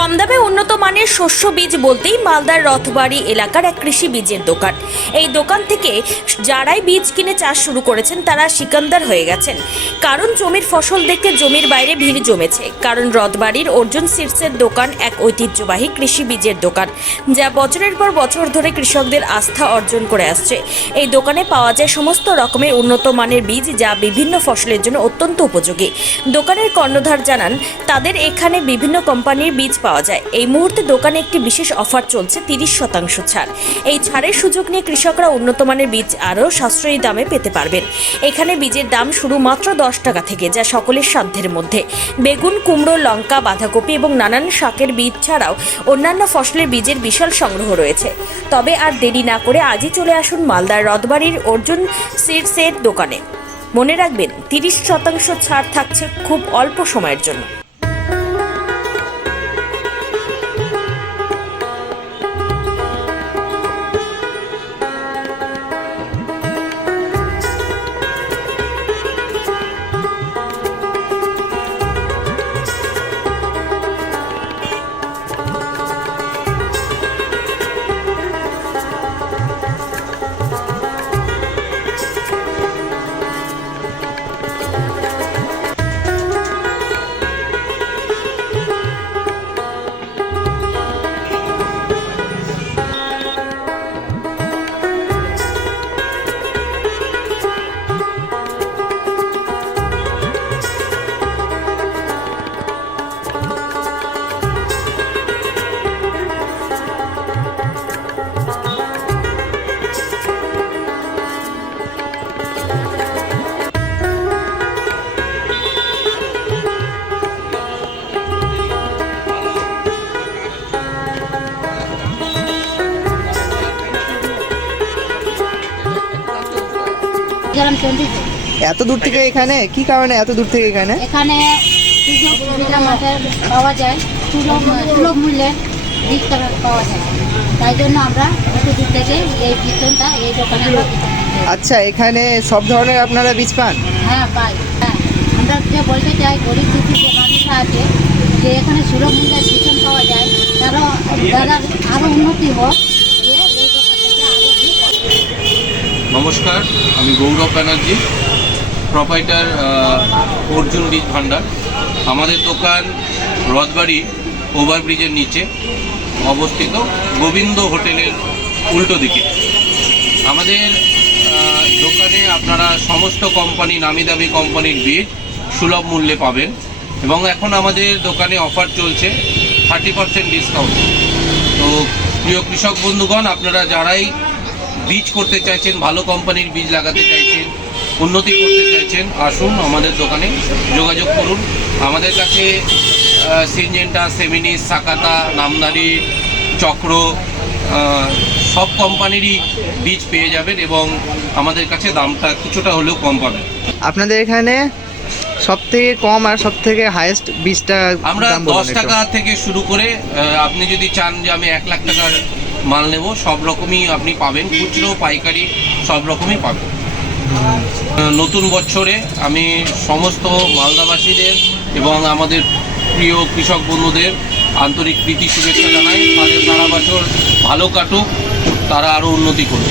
কম দামে উন্নত মানের শস্য বীজ বলতেই মালদার রথবাড়ি এলাকার এক কৃষি বীজের দোকান। এই দোকান থেকে যারাই বীজ কিনে চাষ শুরু করেছেন তারা সিকান্দার হয়ে গেছেন। কারণ জমির ফসল দেখতে জমির বাইরে ভিড় জমেছে। কারণ রথবাড়ির অর্জুন সিডসের দোকান এক ঐতিহ্যবাহী কৃষি বীজের দোকান, যা বছরের পর বছর ধরে কৃষকদের আস্থা অর্জন করে আসছে। এই দোকানে পাওয়া যায় সমস্ত রকমের উন্নত মানের বীজ, যা বিভিন্ন ফসলের জন্য অত্যন্ত উপযোগী। দোকানের কর্ণধার জানান, তাদের এখানে বিভিন্ন কোম্পানির বীজ পাওয়া যায়। এই মুহূর্তে দোকানে একটি বিশেষ অফার চলছে, 30% ছাড়। এই ছাড়ের সুযোগ নিয়ে কৃষকরা উন্নত মানের বীজ আরও সাশ্রয়ী দামে পেতে পারবেন। এখানে বীজের দাম শুরু মাত্র 10 টাকা থেকে, যা সকলের সাধ্যের মধ্যে। বেগুন, কুমড়ো, লঙ্কা, বাঁধাকপি এবং নানান শাকের বীজ ছাড়াও অন্যান্য ফসলের বীজের বিশাল সংগ্রহ রয়েছে। তবে আর দেরি না করে আজই চলে আসুন মালদার রথবাড়ির অর্জুন সিডসের দোকানে। মনে রাখবেন, 30% ছাড় থাকছে খুব অল্প সময়ের জন্য। এত দূর থেকে এখানে কি কারণে এত দূর থেকে এখানে? এখানে সুযোগ সুবিধা মাঠের পাওয়া যায়, সুলভ মূল্যে বীজ পাওয়া যায়। তাই জন্য আমরা এত দূর থেকে এই বীজটা এই দোকানে। আচ্ছা, এখানে সব ধরনের আপনারা বীজ পান? হ্যাঁ, পাই। হ্যাঁ, আমরা যে বলতে চাই গরিব দুঃখী যে মানুষরা আছে, যে এখানে সুলভ মূল্যে বীজ পাওয়া যায়, তারা আরও উন্নতি হোক, যে এই দোকান থেকে আরও বীজ। নমস্কার, আমি গৌরব ব্যানার্জি, প্রোপাইটার অর্জুন বীজ ভান্ডার। আমাদের দোকান রথবাড়ি ওভারব্রিজের নিচে অবস্থিত, গোবিন্দ হোটেলের উল্টো দিকে। আমাদের দোকানে আপনারা সমস্ত কোম্পানি, নামি দামি কোম্পানির বীজ সুলভ মূল্যে পাবেন। এবং এখন আমাদের দোকানে অফার চলছে 30% ডিসকাউন্ট। তো প্রিয় কৃষক বন্ধুগণ, আপনারা যারাই বীজ করতে চাইছেন, ভালো কোম্পানির বীজ লাগাতে চাইছেন, উন্নতি করতে চাইছেন, আসুন আমাদের দোকানে যোগাযোগ করুন। আমাদের কাছে সিনজেন্টা, সেমিনিস, সাকাতা, নামদারি, চক্র সব কোম্পানিরই বীজ পেয়ে যাবেন এবং আমাদের কাছে দামটা কিছুটা হলেও কম পাবেন। আপনাদের এখানে সব থেকে কম আর সব থেকে হাইয়েস্ট বীজটা আমরা 10 টাকা থেকে শুরু করে, আপনি যদি চান যে আমি 1 লাখ টাকার মাল নেব, সব রকমই আপনি পাবেন, খুচরো পাইকারি সব রকমই পাবেন। নতুন বছরে আমি সমস্ত মালদাবাসীদের এবং আমাদের প্রিয় কৃষক বন্ধুদের আন্তরিক প্রীতি শুভেচ্ছা জানাই। তাদের সারা বছর ভালো কাটুক, তারা আরও উন্নতি করুক।